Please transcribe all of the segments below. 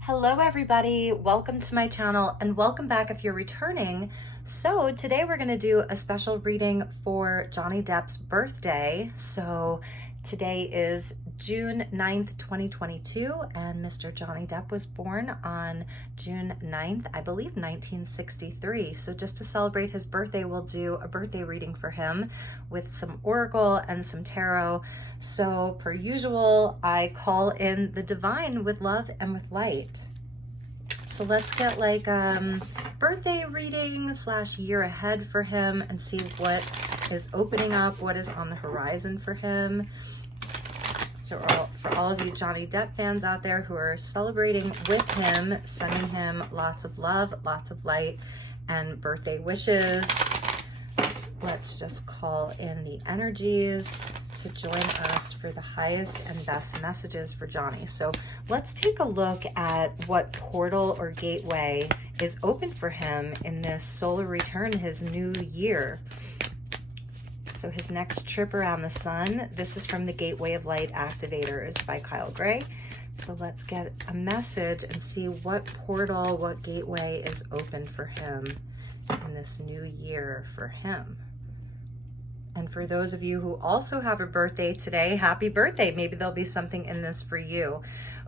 Hello everybody, welcome to my channel and welcome back if you're returning. So today we're going to do a special reading for Johnny Depp's birthday. So today is June 9th, 2022, and Mr. Johnny Depp was born on June 9th, I believe 1963. So just to celebrate his birthday, we'll do a birthday reading for him with some oracle and some tarot. So per usual, I call in the divine with love and with light. So let's get like birthday reading / year ahead for him and see what is opening up, what is on the horizon for him. So for all of you Johnny Depp fans out there who are celebrating with him, sending him lots of love, lots of light, and birthday wishes. Let's just call in the energies to join us for the highest and best messages for Johnny. So let's take a look at what portal or gateway is open for him in this solar return, his new year. So his next trip around the sun, this is from the Gateway of Light Activators by Kyle Gray. So let's get a message and see what portal, what gateway is open for him in this new year for him. And for those of you who also have a birthday today, happy birthday. Maybe there'll be something in this for you.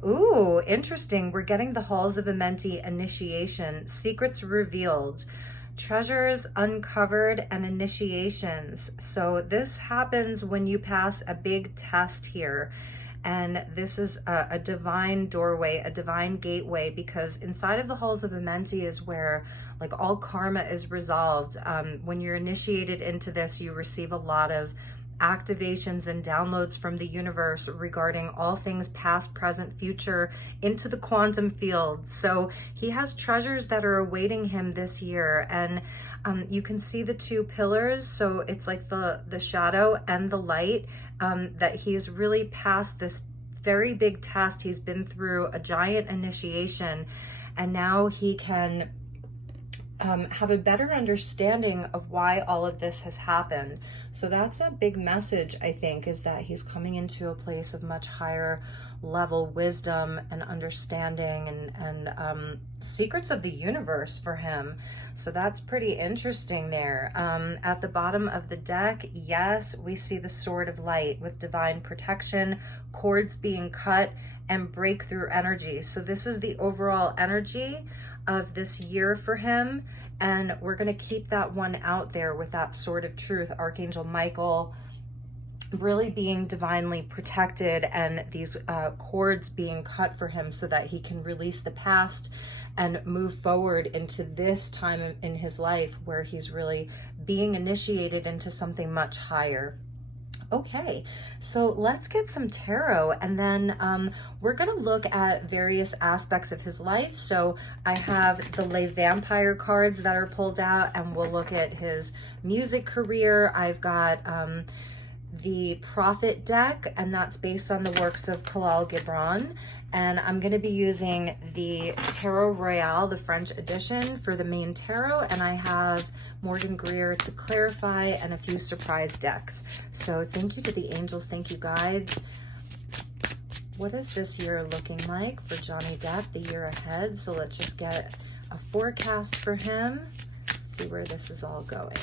Ooh, interesting. We're getting the Halls of Amenti initiation, secrets revealed, treasures uncovered, and initiations. So this happens when you pass a big test here. And this is a divine doorway, a divine gateway, because inside of the Halls of Amenti is where like all karma is resolved. When you're initiated into this, you receive a lot of activations and downloads from the universe regarding all things past, present, future, into the quantum field. So he has treasures that are awaiting him this year. And you can see the two pillars. So it's like the shadow and the light, that he's really passed this very big test. He's been through a giant initiation, and now he can have a better understanding of why all of this has happened. So that's a big message, I think, is that he's coming into a place of much higher level wisdom and understanding and secrets of the universe for him. So that's pretty interesting there. At the bottom of the deck, yes, we see the Sword of Light with divine protection, cords being cut, and breakthrough energy. So this is the overall energy of this year for him, and we're going to keep that one out there with that Sword of Truth, Archangel Michael really being divinely protected, and these cords being cut for him so that he can release the past and move forward into this time in his life where he's really being initiated into something much higher. Okay, so let's get some tarot, and then we're going to look at various aspects of his life. So I have the Les Vampire cards that are pulled out, and we'll look at his music career. I've got the Prophet deck, and that's based on the works of Khalil Gibran. And I'm going to be using the Tarot Royale, the French edition, for the main tarot. And I have Morgan Greer to clarify and a few surprise decks. So thank you to the angels. Thank you, guides. What is this year looking like for Johnny Depp, the year ahead? So let's just get a forecast for him. See where this is all going.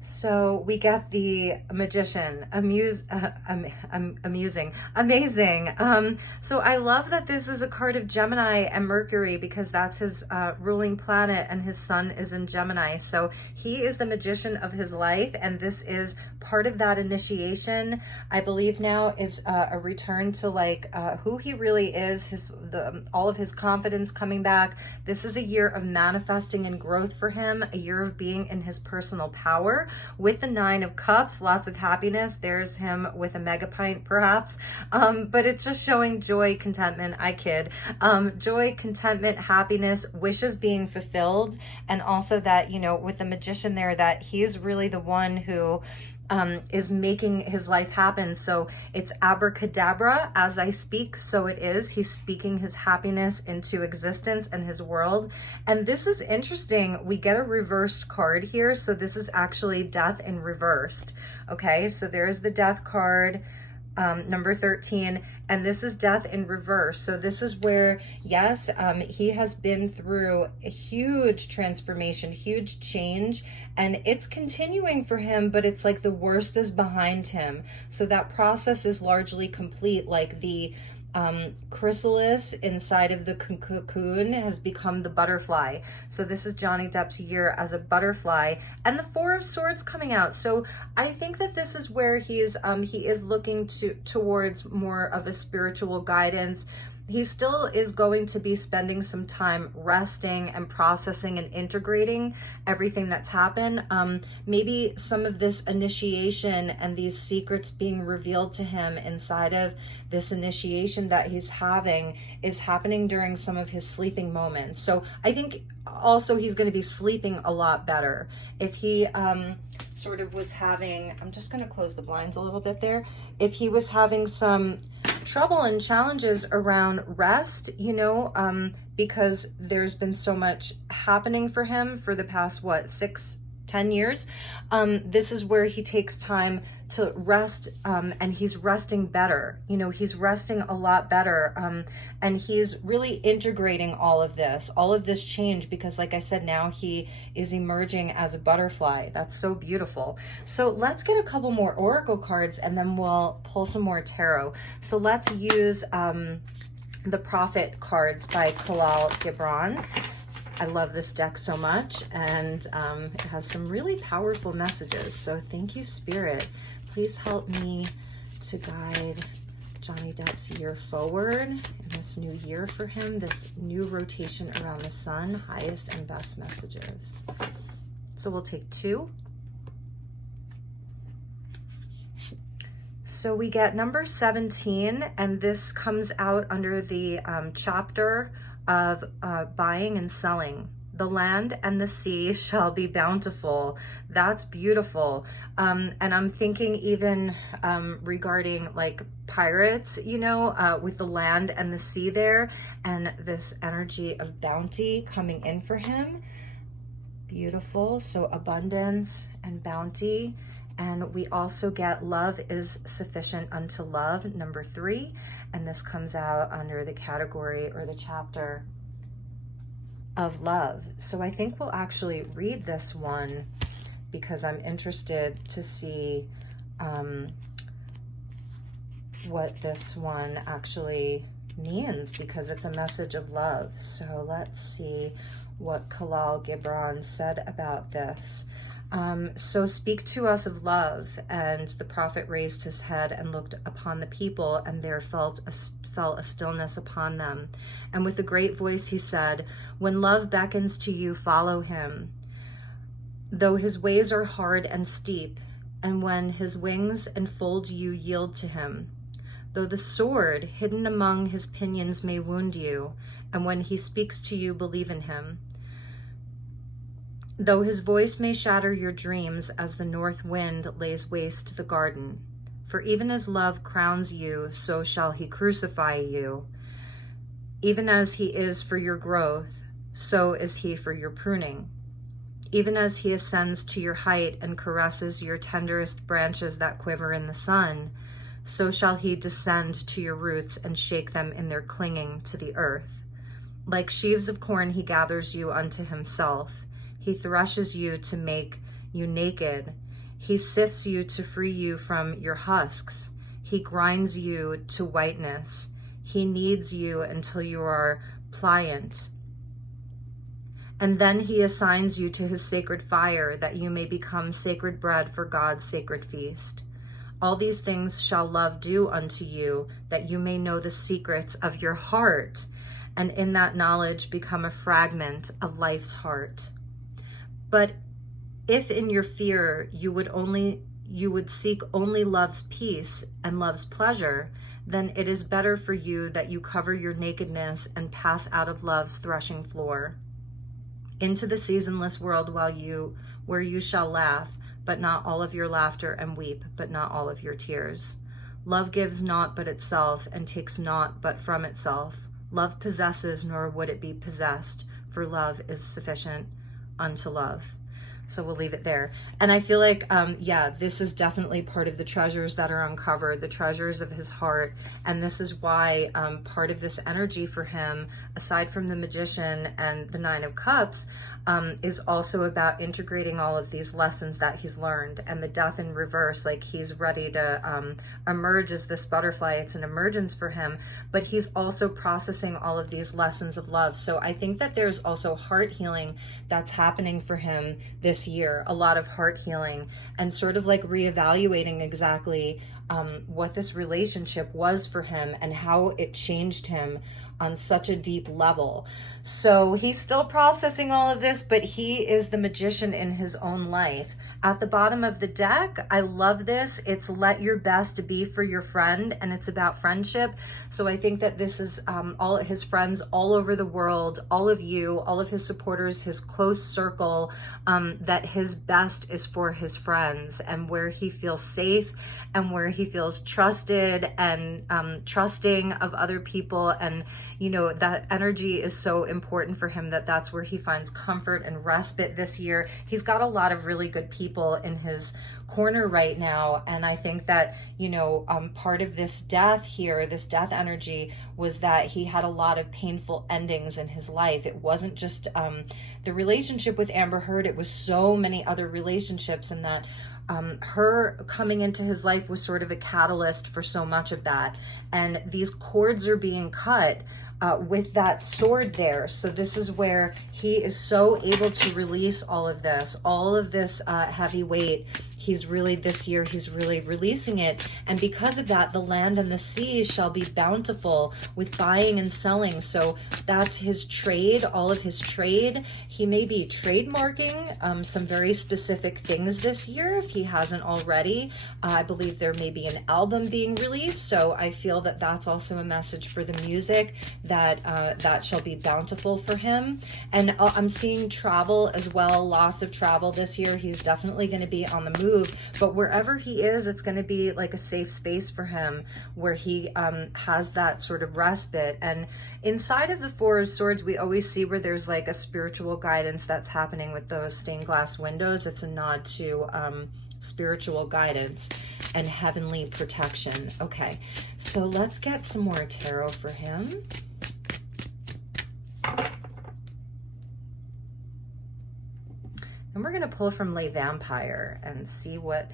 So we got the Magician, amusing, amazing. So I love that this is a card of Gemini and Mercury, because that's his ruling planet, and his sun is in Gemini. So he is the magician of his life, and this is part of that initiation. I believe now is a return to like who he really is, all of his confidence coming back. This is a year of manifesting and growth for him, a year of being in his personal power. With the Nine of Cups, lots of happiness. There's him with a mega pint, perhaps. But it's just showing joy, contentment. I kid. Joy, contentment, happiness, wishes being fulfilled. And also that, you know, with the Magician there, that he's really the one who is making his life happen. So it's abracadabra, as I speak, so it is. He's speaking his happiness into existence and his world. And this is interesting. We get a reversed card here. So this is actually death in reversed. Okay, so there's the death card, number 13, and this is death in reverse. So this is where, yes, he has been through a huge transformation, huge change, and it's continuing for him, but it's like the worst is behind him. So that process is largely complete. Like the chrysalis inside of the cocoon has become the butterfly. So this is Johnny Depp's year as a butterfly, and the Four of Swords coming out. So I think that this is where he is looking towards more of a spiritual guidance. He still is going to be spending some time resting and processing and integrating everything that's happened. Maybe some of this initiation and these secrets being revealed to him inside of this initiation that he's having is happening during some of his sleeping moments. So I think also he's going to be sleeping a lot better. If he sort of was having, I'm just going to close the blinds a little bit there. If he was having some trouble and challenges around rest, you know, because there's been so much happening for him for the past, what, 6-10 years. This is where he takes time to rest, and he's resting better. You know, he's resting a lot better, and he's really integrating all of this change, because like I said, now he is emerging as a butterfly. That's so beautiful. So let's get a couple more oracle cards, and then we'll pull some more tarot. So let's use the Prophet cards by Khalil Gibran. I love this deck so much, and it has some really powerful messages. So thank you, Spirit. Please help me to guide Johnny Depp's year forward in this new year for him, this new rotation around the sun, highest and best messages. So we'll take 2. So we get number 17, and this comes out under the chapter of buying and selling. The land and the sea shall be bountiful. That's beautiful. And I'm thinking even regarding like pirates, you know, with the land and the sea there, and this energy of bounty coming in for him. Beautiful. So abundance and bounty. And we also get love is sufficient unto love, number 3. And this comes out under the category or the chapter of love. So I think we'll actually read this one because I'm interested to see what this one actually means, because it's a message of love. So let's see what Khalil Gibran said about this. So speak to us of love. And the prophet raised his head and looked upon the people, and there fell a stillness upon them. And with a great voice he said, when love beckons to you, follow him. Though his ways are hard and steep, and when his wings enfold you, yield to him. Though the sword hidden among his pinions may wound you, and when he speaks to you, believe in him. Though his voice may shatter your dreams as the north wind lays waste the garden. For even as love crowns you, so shall he crucify you. Even as he is for your growth, so is he for your pruning. Even as he ascends to your height and caresses your tenderest branches that quiver in the sun, so shall he descend to your roots and shake them in their clinging to the earth. Like sheaves of corn he gathers you unto himself. He threshes you to make you naked. He sifts you to free you from your husks. He grinds you to whiteness. He kneads you until you are pliant. And then he assigns you to his sacred fire, that you may become sacred bread for God's sacred feast. All these things shall love do unto you, that you may know the secrets of your heart, and in that knowledge become a fragment of life's heart. But if in your fear you would seek only love's peace and love's pleasure, then it is better for you that you cover your nakedness and pass out of love's threshing floor into the seasonless world where you shall laugh, but not all of your laughter, and weep, but not all of your tears. Love gives naught but itself, and takes naught but from itself. Love possesses, nor would it be possessed, for love is sufficient unto love. So we'll leave it there. And I feel like, yeah, this is definitely part of the treasures that are uncovered, the treasures of his heart. And this is why part of this energy for him, aside from the Magician and the Nine of Cups, is also about integrating all of these lessons that he's learned. And the Death in reverse, like he's ready to emerge as this butterfly. It's an emergence for him, but he's also processing all of these lessons of love. So I think that there's also heart healing that's happening for him this year, a lot of heart healing, and sort of like reevaluating exactly what this relationship was for him and how it changed him on such a deep level. So he's still processing all of this, but he is the magician in his own life. At the bottom of the deck, I love this. It's let your best be for your friend, and it's about friendship. So I think that this is all his friends all over the world, all of you, all of his supporters, his close circle, that his best is for his friends, and where he feels safe and where he feels trusted and trusting of other people. And you know, that energy is so important for him, that that's where he finds comfort and respite this year. He's got a lot of really good people in his corner right now. And I think that, you know, part of this death here, this death energy, was that he had a lot of painful endings in his life. It wasn't just the relationship with Amber Heard, it was so many other relationships, and that her coming into his life was sort of a catalyst for so much of that. And these cords are being cut with that sword there. So this is where he is so able to release all of this heavy weight. He's really, this year, he's really releasing it. And because of that, the land and the sea shall be bountiful with buying and selling. So that's his trade, all of his trade. He may be trademarking some very specific things this year if he hasn't already. I believe there may be an album being released. So I feel that that's also a message for the music, that that shall be bountiful for him. And I'm seeing travel as well, lots of travel this year. He's definitely going to be on the move. But wherever he is, it's going to be like a safe space for him, where he has that sort of respite. And inside of the Four of Swords, we always see where there's like a spiritual guidance that's happening with those stained glass windows. It's a nod to spiritual guidance and heavenly protection. Okay, so let's get some more tarot for him. And we're going to pull from Les Vampire and see what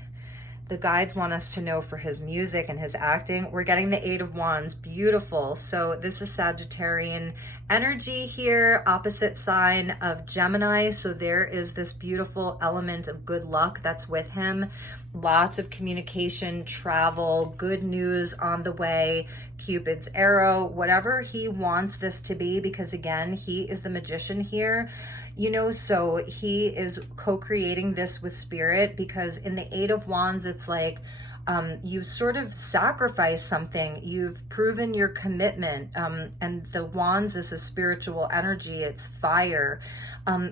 the guides want us to know for his music and his acting. We're getting the Eight of Wands. Beautiful. So this is Sagittarian energy here, opposite sign of Gemini. So there is this beautiful element of good luck that's with him. Lots of communication, travel, good news on the way, Cupid's arrow, whatever he wants this to be, because again, he is the magician here. You know, so he is co-creating this with spirit, because in the Eight of Wands, it's like you've sort of sacrificed something. You've proven your commitment. And the wands is a spiritual energy. It's fire.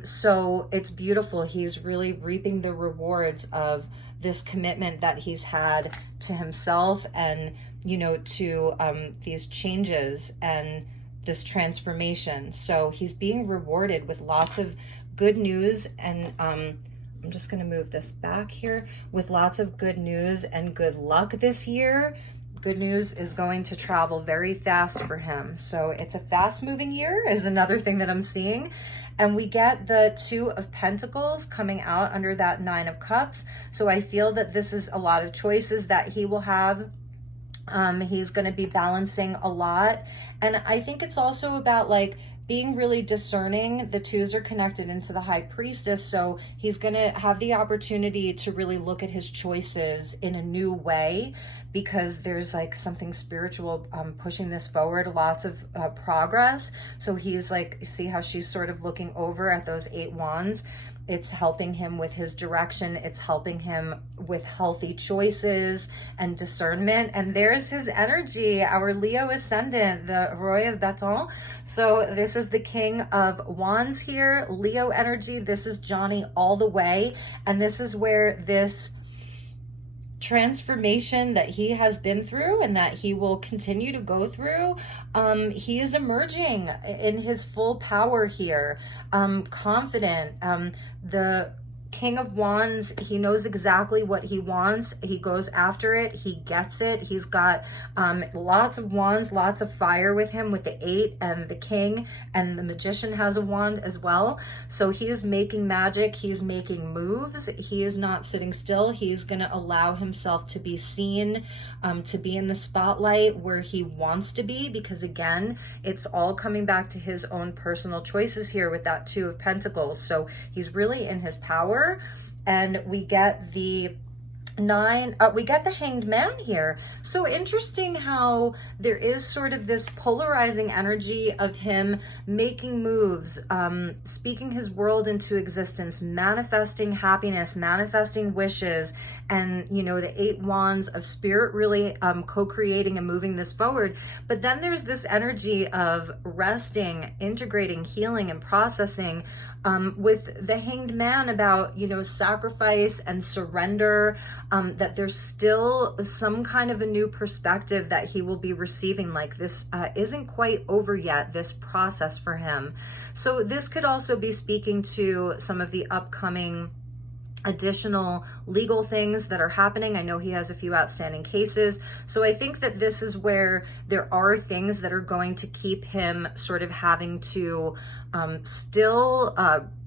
So it's beautiful. He's really reaping the rewards of this commitment that he's had to himself and, you know, to these changes and this transformation. So he's being rewarded with lots of good news. And I'm just going to move this back here, with lots of good news and good luck this year. Good news is going to travel very fast for him. So it's a fast moving year is another thing that I'm seeing. And we get the Two of Pentacles coming out under that Nine of Cups. So I feel that this is a lot of choices that he will have. He's going to be balancing a lot. And I think it's also about like being really discerning. The twos are connected into the High Priestess. So he's going to have the opportunity to really look at his choices in a new way, because there's like something spiritual pushing this forward, lots of progress. So he's like, see how she's sort of looking over at those Eight Wands. It's helping him with his direction. It's helping him with healthy choices and discernment. And there's his energy, our Leo ascendant, the Roi of Baton. So this is the King of Wands here, Leo energy. This is Johhny all the way. And this is where this transformation that he has been through and that he will continue to go through, he is emerging in his full power here, confident. The King of Wands, he knows exactly what he wants. He goes after it. He gets it. He's got lots of wands, lots of fire with him, with the 8 and the King, and the Magician has a wand as well. So he is making magic. He's making moves. He is not sitting still. He's going to allow himself to be seen, to be in the spotlight where he wants to be, because again, it's all coming back to his own personal choices here with that 2 of Pentacles. So he's really in his power. And we get the we get the Hanged Man here. So interesting how there is sort of this polarizing energy of him making moves, speaking his world into existence, manifesting happiness, manifesting wishes, and you know, the 8 wands of spirit really co-creating and moving this forward. But then there's this energy of resting, integrating, healing, and processing, with the Hanged Man about, you know, sacrifice and surrender, that there's still some kind of a new perspective that he will be receiving. Like this isn't quite over yet, this process for him. So this could also be speaking to some of the upcoming additional legal things that are happening. I know he has a few outstanding cases. So I think that this is where there are things that are going to keep him sort of having to still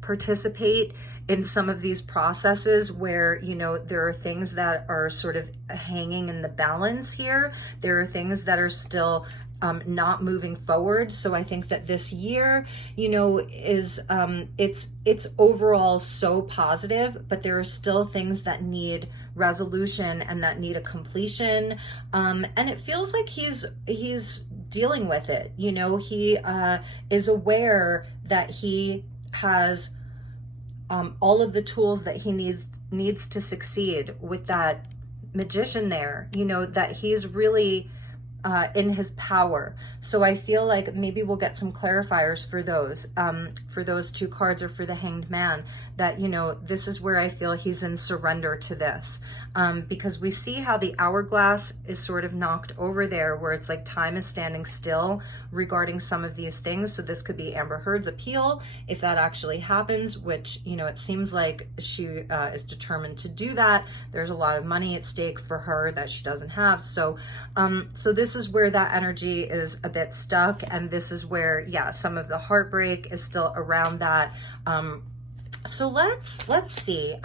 participate in some of these processes where, you know, there are things that are sort of hanging in the balance here. There are things that are still not moving forward. So I think that this year, you know, is it's overall so positive, but there are still things that need resolution and that need a completion. And it feels like he's dealing with it. You know, he is aware that he has all of the tools that he needs to succeed with that Magician there, you know, that he's really in his power. So I feel like maybe we'll get some clarifiers for those 2 cards, or for the Hanged Man, that, you know, this is where I feel he's in surrender to this, because we see how the hourglass is sort of knocked over there, where it's like time is standing still regarding some of these things. So this could be Amber Heard's appeal, if that actually happens, which, you know, it seems like she is determined to do that. There's a lot of money at stake for her that she doesn't have. So so this is where that energy is a bit stuck, and this is where, yeah, some of the heartbreak is still around that. So let's see.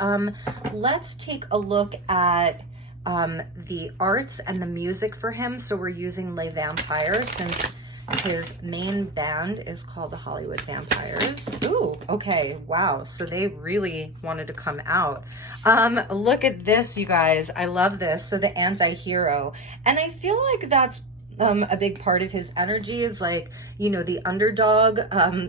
Let's take a look at the arts and the music for him. So we're using Les Vampires, since his main band is called the Hollywood Vampires. Ooh, okay, wow. So they really wanted to come out. Look at this, you guys. I love this. So the anti-hero. And I feel like that's a big part of his energy, is like, you know, the underdog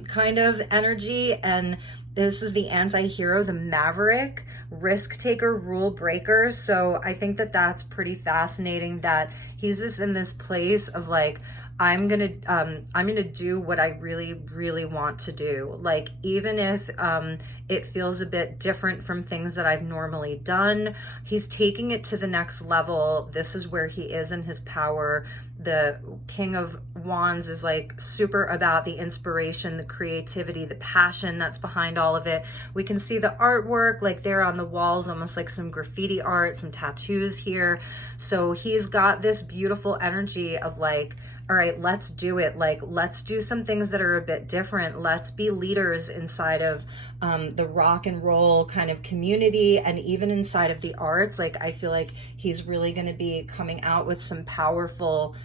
kind of energy. And this is the anti-hero, the maverick, risk taker, rule breaker. So I think that that's pretty fascinating, that he's just in this place of like, I'm gonna do what I really, really want to do. Like, even if it feels a bit different from things that I've normally done, he's taking it to the next level. This is where he is in his power. The King of Wands is like super about the inspiration, the creativity, the passion that's behind all of it. We can see the artwork like there on the walls, almost like some graffiti art, some tattoos here. So he's got this beautiful energy of like, all right, let's do it. Like, let's do some things that are a bit different. Let's be leaders inside of the rock and roll kind of community, and even inside of the arts. Like, I feel like he's really going to be coming out with some powerful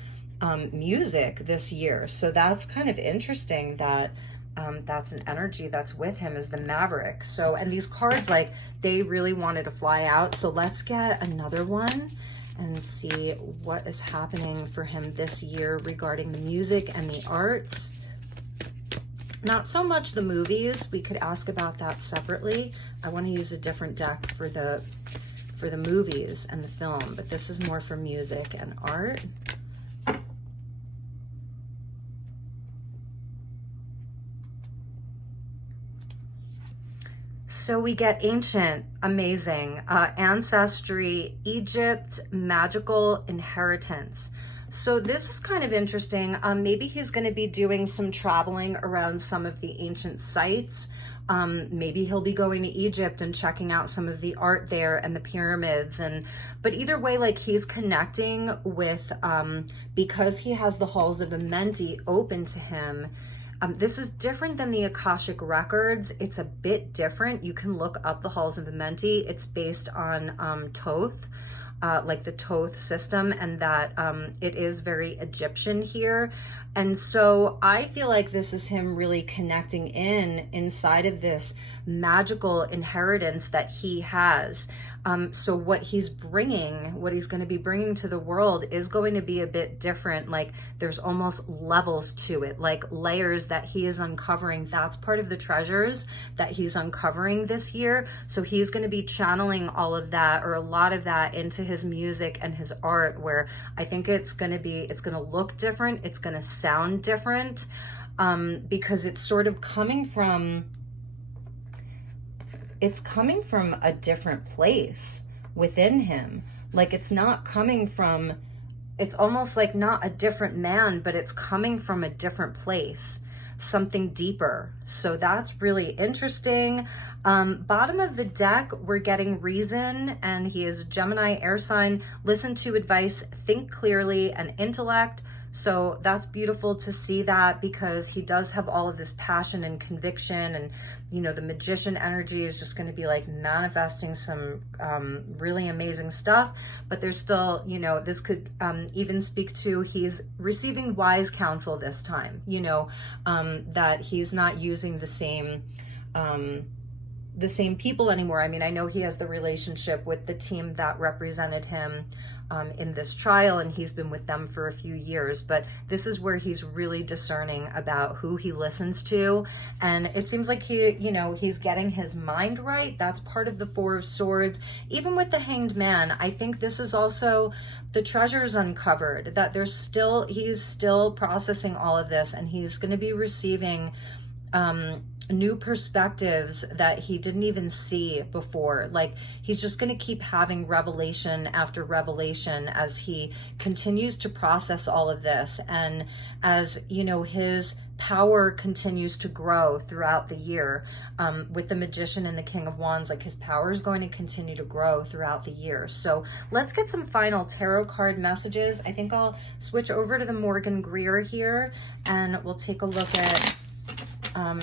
music this year. So that's kind of interesting that that's an energy that's with him, is the Maverick. So, and these cards, like, they really wanted to fly out. So let's get another one and see what is happening for him this year regarding the music and the arts. Not so much the movies. We could ask about that separately. I want to use a different deck for the movies and the film, but this is more for music and art. So we get ancient, amazing, ancestry, Egypt, magical inheritance. So this is kind of interesting. Maybe he's going to be doing some traveling around some of the ancient sites. Maybe he'll be going to Egypt and checking out some of the art there and the pyramids. But either way, like, he's connecting with, because he has the halls of Amenti open to him. This is different than the Akashic records. It's a bit different. You can look up the halls of Amenti. It's based on Thoth. Like the Thoth system, and that it is very Egyptian here. And so I feel like this is him really connecting inside of this magical inheritance that he has. So what he's going to be bringing to the world is going to be a bit different. Like, there's almost levels to it, like layers that he is uncovering. That's part of the treasures that he's uncovering this year. So he's going to be channeling all of that, or a lot of that, into his music and his art, where I think it's going to look different. It's going to sound different, because it's sort of coming from a different place within him. Like, it's almost like not a different man, but it's coming from a different place, something deeper. So that's really interesting. Bottom of the deck, we're getting reason, and he is a Gemini air sign. Listen to advice, think clearly, and intellect. So that's beautiful to see that, because he does have all of this passion and conviction, and the magician energy is just going to be like manifesting some really amazing stuff. But there's still, this could even speak to, he's receiving wise counsel this time, that he's not using the same people anymore. I mean, I know he has the relationship with the team that represented him in this trial, and he's been with them for a few years, but this is where he's really discerning about who he listens to. And it seems like he's getting his mind right. That's part of the Four of Swords. Even with the Hanged Man, I think this is also the treasures uncovered, that he's still processing all of this, and he's going to be receiving new perspectives that he didn't even see before. Like, he's just going to keep having revelation after revelation as he continues to process all of this, and as his power continues to grow throughout the year. With the Magician and the King of Wands, like, his power is going to continue to grow throughout the year. So let's get some final tarot card messages. I think I'll switch over to the Morgan Greer here, and we'll take a look at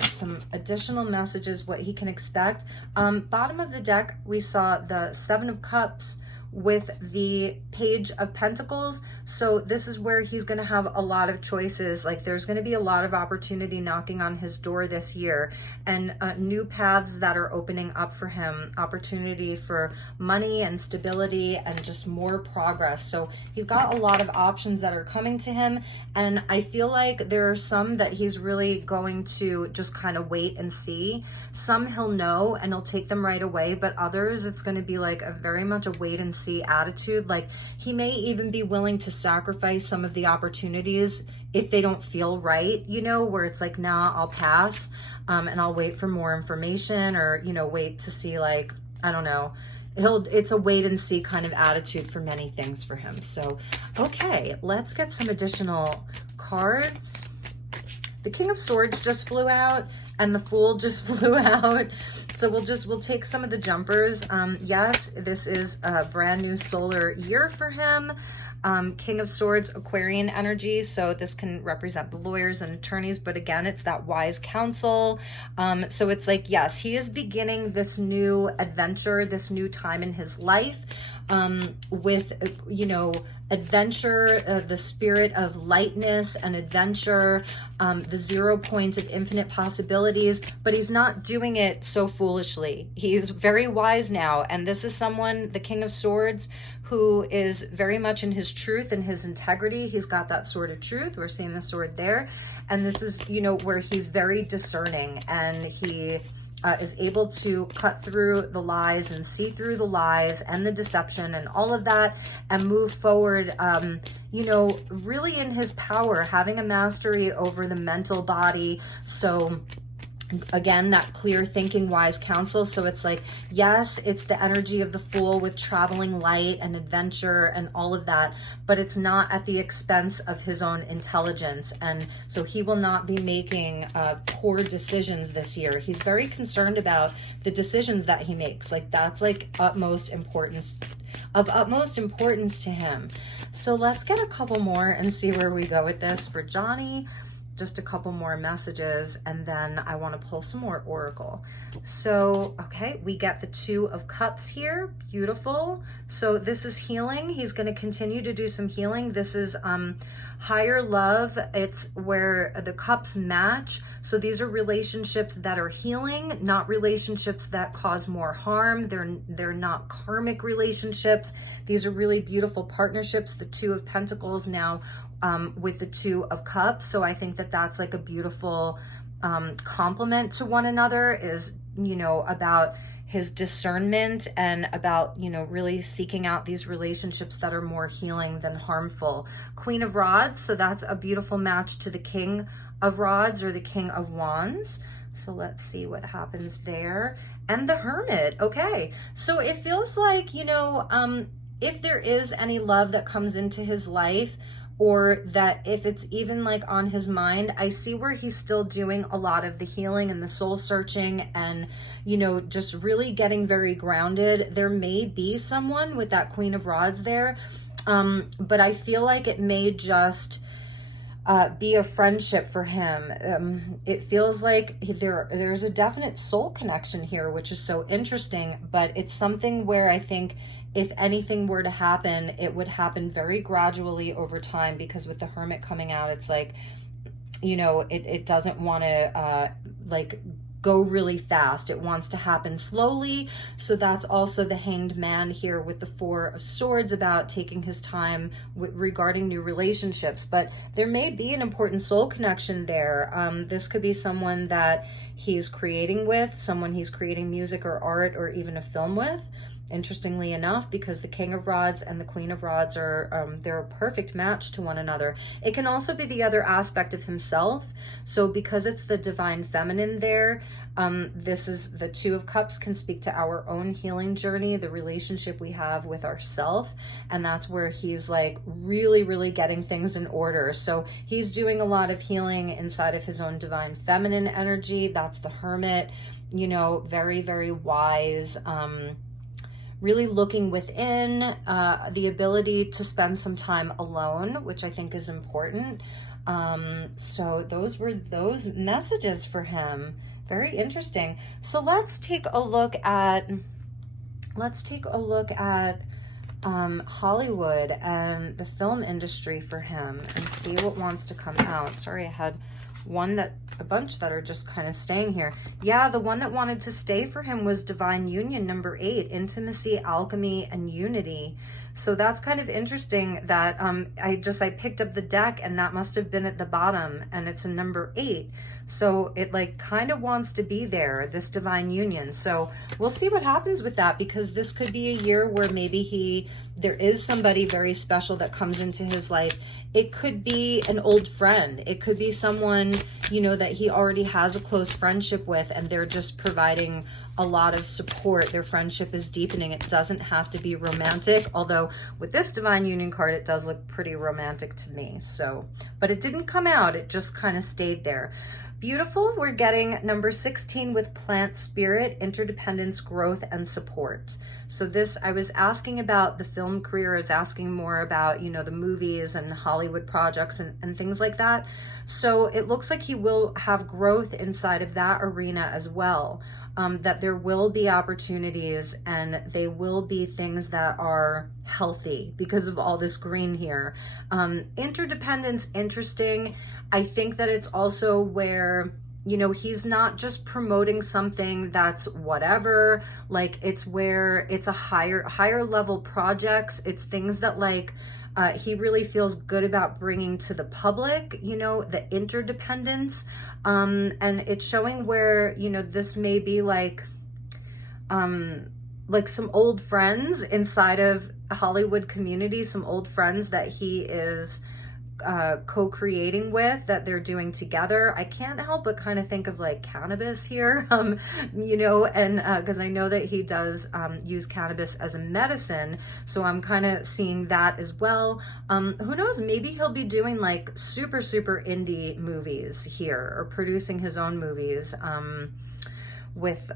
some additional messages, what he can expect. Bottom of the deck, we saw the Seven of Cups with the Page of Pentacles. So this is where he's going to have a lot of choices. Like, there's going to be a lot of opportunity knocking on his door this year, and new paths that are opening up for him, opportunity for money and stability and just more progress. So he's got a lot of options that are coming to him, and I feel like there are some that he's really going to just kind of wait and see. Some he'll know and he'll take them right away, but others it's going to be like a very much a wait and see attitude. Like, he may even be willing to sacrifice some of the opportunities if they don't feel right, where it's like, nah, I'll pass, and I'll wait for more information, or wait to see, like, I don't know, it's a wait and see kind of attitude for many things for him. So okay, let's get some additional cards. The King of Swords just flew out, and the Fool just flew out. So we'll take some of the jumpers. Yes, this is a brand new solar year for him. King of Swords, Aquarian energy. So this can represent the lawyers and attorneys, but again, it's that wise counsel. So it's like, yes, he is beginning this new adventure, this new time in his life, with, adventure, the spirit of lightness and adventure, the 0 point of infinite possibilities, but he's not doing it so foolishly. He's very wise now, and this is someone, the King of Swords, who is very much in his truth and his integrity. He's got that sword of truth. We're seeing the sword there. And this is, you know, where he's very discerning, and he is able to cut through the lies and see through the lies and the deception and all of that, and move forward, you know, really in his power, having a mastery over the mental body. So again, that clear thinking, wise counsel. So it's like, yes, it's the energy of the Fool with traveling light and adventure and all of that, but it's not at the expense of his own intelligence. And so he will not be making poor decisions this year. He's very concerned about the decisions that he makes. Like, that's like utmost importance to him. So let's get a couple more and see where we go with this for Johhny. Just a couple more messages, and then I want to pull some more oracle. So, okay, we get the Two of Cups here. Beautiful. So this is healing. He's going to continue to do some healing. This is higher love. It's where the cups match. So these are relationships that are healing, not relationships that cause more harm. They're not karmic relationships. These are really beautiful partnerships. The Two of Pentacles now with the Two of Cups. So I think that that's like a beautiful complement to one another, is, you know, about his discernment and about, you know, really seeking out these relationships that are more healing than harmful. Queen of Rods. So that's a beautiful match to the King of Rods or the King of Wands. So let's see what happens there. And the Hermit. Okay. So it feels like, you know, if there is any love that comes into his life, or that if it's even like on his mind, I see where he's still doing a lot of the healing and the soul searching and, you know, just really getting very grounded. There may be someone with that Queen of Rods there, but I feel like it may just be a friendship for him. It feels like there's a definite soul connection here, which is so interesting, but it's something where I think if anything were to happen, it would happen very gradually over time, because with the Hermit coming out, it's like, you know, it doesn't want to like go really fast. It wants to happen slowly. So that's also the Hanged Man here with the Four of Swords, about taking his time regarding new relationships. But there may be an important soul connection there. This could be someone that he's creating with, someone he's creating music or art or even a film with. Interestingly enough, because the King of Rods and the Queen of Rods are, they're a perfect match to one another. It can also be the other aspect of himself. So because it's the divine feminine there, this is the Two of Cups can speak to our own healing journey, the relationship we have with ourself. And that's where he's like really, really getting things in order. So he's doing a lot of healing inside of his own divine feminine energy. That's the Hermit, you know, very, very wise, really looking within, the ability to spend some time alone, which I think is important. So those were those messages for him. Very interesting. So let's take a look at Hollywood and the film industry for him and see what wants to come out. Sorry, I had a bunch that are just kind of staying here. Yeah, the one that wanted to stay for him was Divine Union, number 8, intimacy, alchemy, and unity. So that's kind of interesting that I picked up the deck and that must have been at the bottom, and it's a number 8. So it like kind of wants to be there, this divine union. So we'll see what happens with that, because this could be a year where maybe there is somebody very special that comes into his life. It could be an old friend. It could be someone, you know, that he already has a close friendship with, and they're just providing a lot of support. Their friendship is deepening. It doesn't have to be romantic, although with this divine union card, it does look pretty romantic to me. So, but it didn't come out. It just kind of stayed there. Beautiful. We're getting number 16 with plant spirit, interdependence, growth, and support. So this, I was asking about the film career. I was asking more about, you know, the movies and Hollywood projects and things like that. So it looks like he will have growth inside of that arena as well. That there will be opportunities and they will be things that are healthy because of all this green here. Interdependence, interesting. I think that it's also where, you know, he's not just promoting something that's whatever, like it's where it's a higher level projects. It's things that like, He really feels good about bringing to the public, you know, the interdependence. And it's showing where, you know, this may be like some old friends inside of Hollywood community, some old friends that he is co-creating with, that they're doing together. I can't help but kind of think of like cannabis here, you know, and because I know that he does use cannabis as a medicine, so I'm kind of seeing that as well. Who knows, maybe he'll be doing like super indie movies here, or producing his own movies with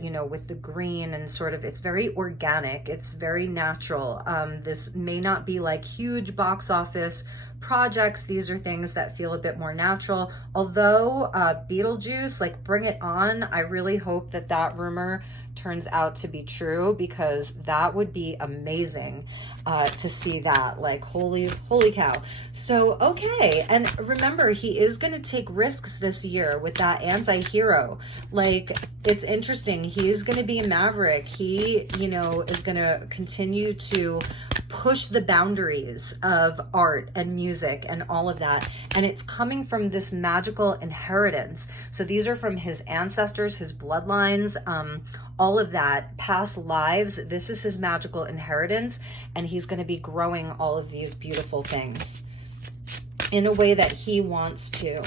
you know, with the green, and sort of, it's very organic, it's very natural. This may not be like huge box office projects. These are things that feel a bit more natural. Although Beetlejuice, like, bring it on. I really hope that that rumor turns out to be true, because that would be amazing to see that. Like, holy cow. So, okay. And remember, he is going to take risks this year with that anti-hero. Like, it's interesting. He's going to be a maverick. He, you know, is going to continue to push the boundaries of art and music and all of that. And it's coming from this magical inheritance. So these are from his ancestors, his bloodlines, all of that, past lives. This is his magical inheritance. And he's going to be growing all of these beautiful things in a way that he wants to.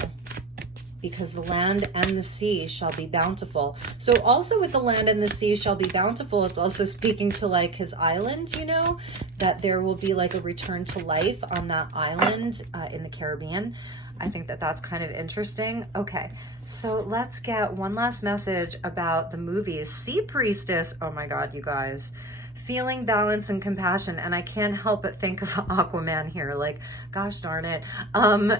Because the land and the sea shall be bountiful. So also with the land and the sea shall be bountiful, it's also speaking to like his island, you know, that there will be like a return to life on that island in the Caribbean. I think that that's kind of interesting. Okay, so let's get one last message about the movies. Sea Priestess, oh my God, you guys. Feeling balance and compassion, and I can't help but think of Aquaman here, like, gosh darn it.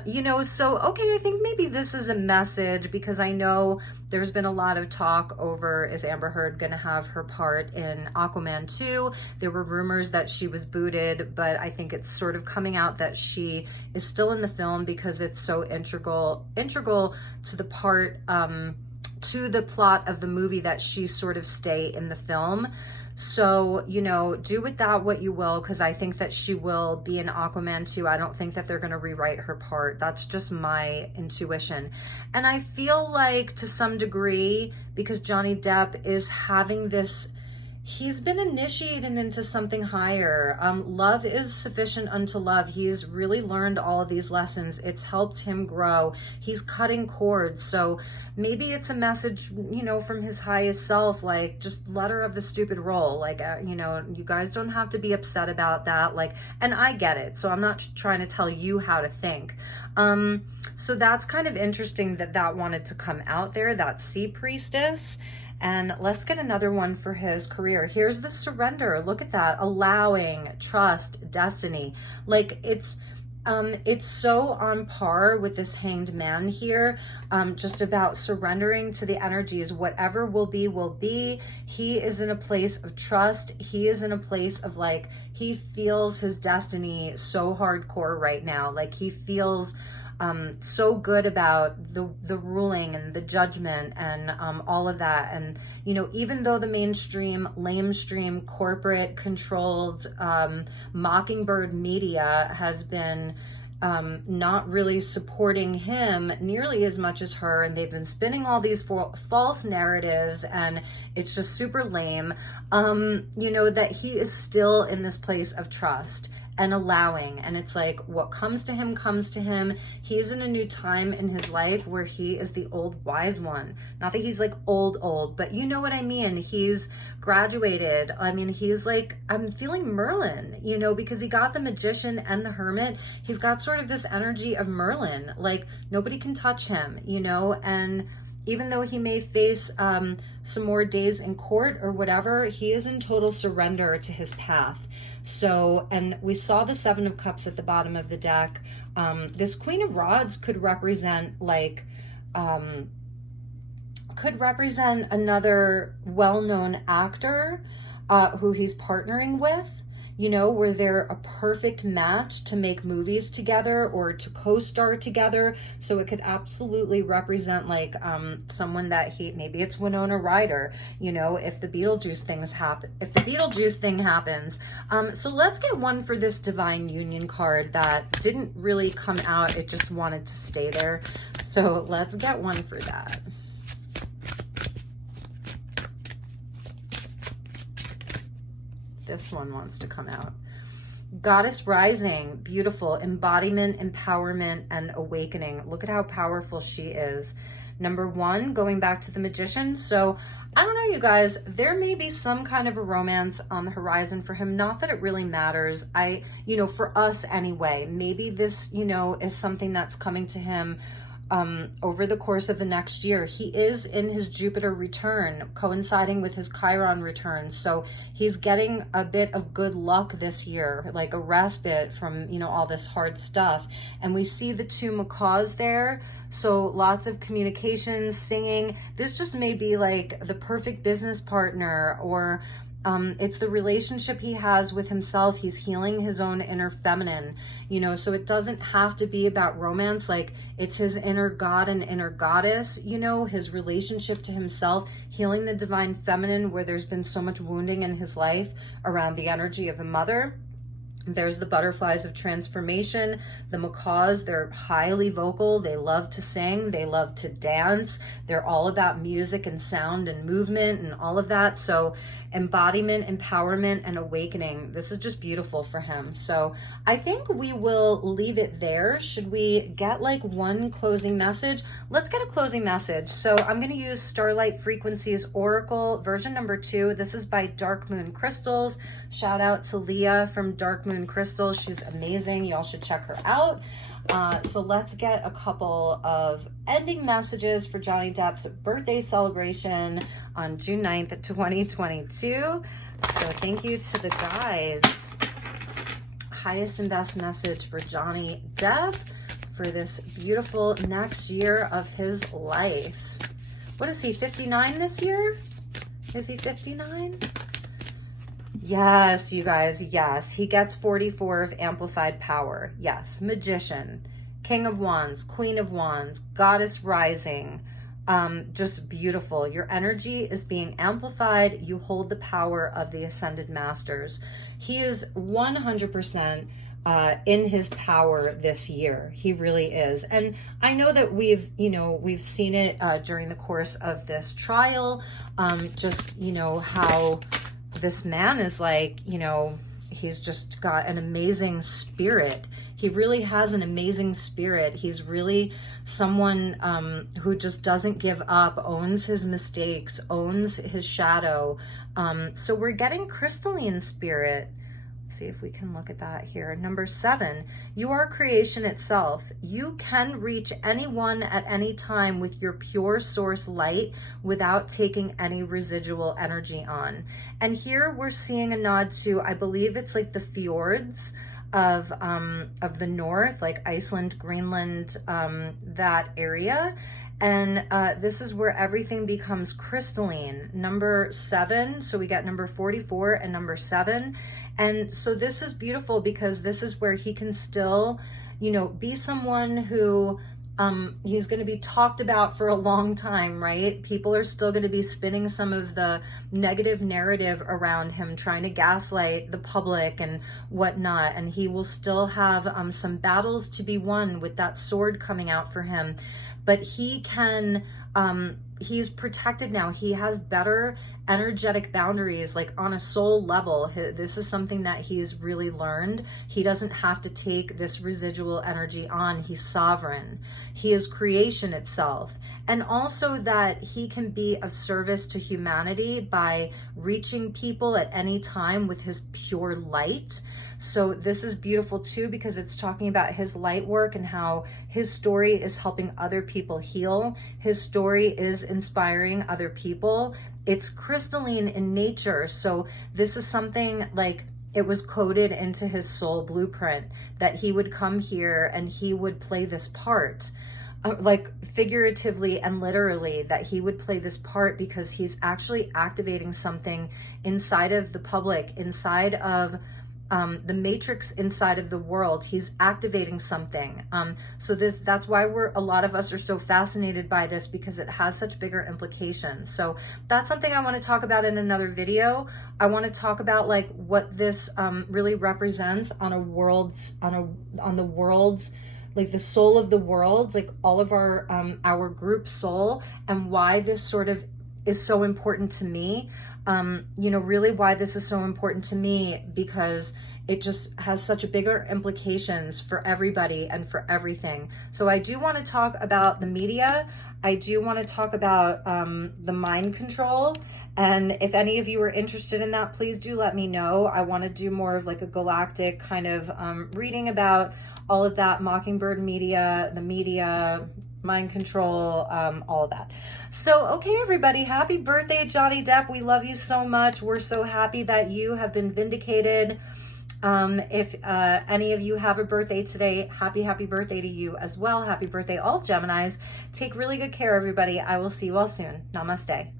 You know, so okay, I think maybe this is a message, because I know there's been a lot of talk over, is Amber Heard gonna have her part in Aquaman 2? There were rumors that she was booted, but I think it's sort of coming out that she is still in the film, because it's so integral to the part, to the plot of the movie, that she sort of stay in the film. So, you know, do with that what you will, because I think that she will be in Aquaman 2. I don't think that they're going to rewrite her part. That's just my intuition. And I feel like to some degree, because Johnny Depp is having this, he's been initiated into something higher. Love is sufficient unto love. He's really learned all of these lessons. It's helped him grow. He's cutting cords. So maybe it's a message, you know, from his highest self, like, just let her have the stupid role. Like, you know, you guys don't have to be upset about that. Like, and I get it. So I'm not trying to tell you how to think. So that's kind of interesting that that wanted to come out there, that Sea Priestess. And let's get another one for his career. Here's the Surrender. Look at that. Allowing, trust, destiny. Like, it's so on par with this Hanged Man here, just about surrendering to the energies. Whatever will be, will be. He is in a place of trust. He is in a place of, like, he feels his destiny so hardcore right now. Like, he feels so good about the ruling and the judgment and all of that. And, you know, even though the mainstream, lamestream, corporate controlled Mockingbird media has been not really supporting him nearly as much as her, and they've been spinning all these false narratives, and it's just super lame, you know, that he is still in this place of trust and allowing. And it's like, what comes to him comes to him. He's in a new time in his life where he is the old wise one. Not that he's like old, but you know what I mean. He's graduated. I mean, he's like, I'm feeling Merlin, you know, because he got the Magician and the Hermit. He's got sort of this energy of Merlin, like nobody can touch him, you know. And even though he may face some more days in court or whatever, he is in total surrender to his path. So, and we saw the Seven of Cups at the bottom of the deck. This Queen of Rods could represent like, could represent another well-known actor who he's partnering with. you know, where they're a perfect match to make movies together or to co-star together. So it could absolutely represent like someone that maybe it's Winona Ryder, you know, if the Beetlejuice thing happens. So let's get one for this divine union card that didn't really come out. It just wanted to stay there. So let's get one for that. This one wants to come out. Goddess rising, beautiful, embodiment, empowerment, and awakening. Look at how powerful she is. Number 1, going back to the Magician. So I don't know, you guys, there may be some kind of a romance on the horizon for him. Not that it really matters. You know, for us anyway, maybe this, you know, is something that's coming to him over the course of the next year. He is in his Jupiter return, coinciding with his Chiron return. So he's getting a bit of good luck this year, like a respite from, you know, all this hard stuff. And we see the 2 macaws there. So lots of communication, singing. This just may be like the perfect business partner, or it's the relationship he has with himself. He's healing his own inner feminine, you know, so it doesn't have to be about romance. Like, it's his inner god and inner goddess, you know, his relationship to himself, healing the divine feminine where there's been so much wounding in his life around the energy of the mother. There's the butterflies of transformation, the macaws. They're highly vocal. They love to sing. They love to dance. They're all about music and sound and movement and all of that. So embodiment, empowerment, and awakening. This is just beautiful for him. So I think we will leave it there. Should we get like one closing message? Let's get a closing message. So I'm going to use Starlight Frequencies Oracle version number 2. This is by Dark Moon Crystals. Shout out to Leah from Dark Moon Crystals. She's amazing. Y'all should check her out. So let's get a couple of ending messages for Johnny Depp's birthday celebration on June 9th, 2022. So thank you to the guides. Highest and best message for Johnny Depp for this beautiful next year of his life. What is he, 59 this year? Is he 59? Yes, you guys, yes. He gets 44 of amplified power. Yes, Magician, King of Wands, Queen of Wands, Goddess rising. Just beautiful. Your energy is being amplified. You hold the power of the Ascended Masters. He is 100% in his power this year. He really is. And I know that we've seen it during the course of this trial. Just, you know, how this man is like, you know, he's just got an amazing spirit. He really has an amazing spirit. He's really someone who just doesn't give up, owns his mistakes, owns his shadow. So we're getting crystalline spirit. Let's see if we can look at that here. Number 7, you are creation itself. You can reach anyone at any time with your pure source light without taking any residual energy on. And here we're seeing a nod to, I believe it's like the fjords of the north, like Iceland, Greenland, that area. And this is where everything becomes crystalline. Number 7, so we got number 44 and number 7. And so this is beautiful because this is where he can still, you know, be someone who he's going to be talked about for a long time, right? People are still going to be spinning some of the negative narrative around him, trying to gaslight the public and whatnot. And he will still have some battles to be won with that sword coming out for him. But he can, he's protected now. He has better energetic boundaries, like on a soul level. This is something that he's really learned. He doesn't have to take this residual energy on. He's sovereign. He is creation itself. And also that he can be of service to humanity by reaching people at any time with his pure light. So this is beautiful too, because it's talking about his light work and how his story is helping other people heal. His story is inspiring other people. It's crystalline in nature. So this is something like it was coded into his soul blueprint that he would come here and he would play this part, like figuratively and literally, that he would play this part because he's actually activating something inside of the public, inside of the matrix inside of the world. He's activating something. So that's why a lot of us are so fascinated by this, because it has such bigger implications. So that's something I want to talk about in another video. I want to talk about like what this really represents on the world's, like the soul of the world, like all of our group soul, and why this sort of is so important to me. You know, really why this is so important to me, because it just has such bigger implications for everybody and for everything. So I do want to talk about the media. I do want to talk about the mind control. And if any of you are interested in that, please do let me know. I want to do more of like a galactic kind of reading about all of that, Mockingbird media, the media, mind control, all of that. So, okay, everybody, happy birthday, Johnny Depp. We love you so much. We're so happy that you have been vindicated. If any of you have a birthday today, happy birthday to you as well. Happy birthday, all Geminis. Take really good care, everybody. I will see you all soon. Namaste.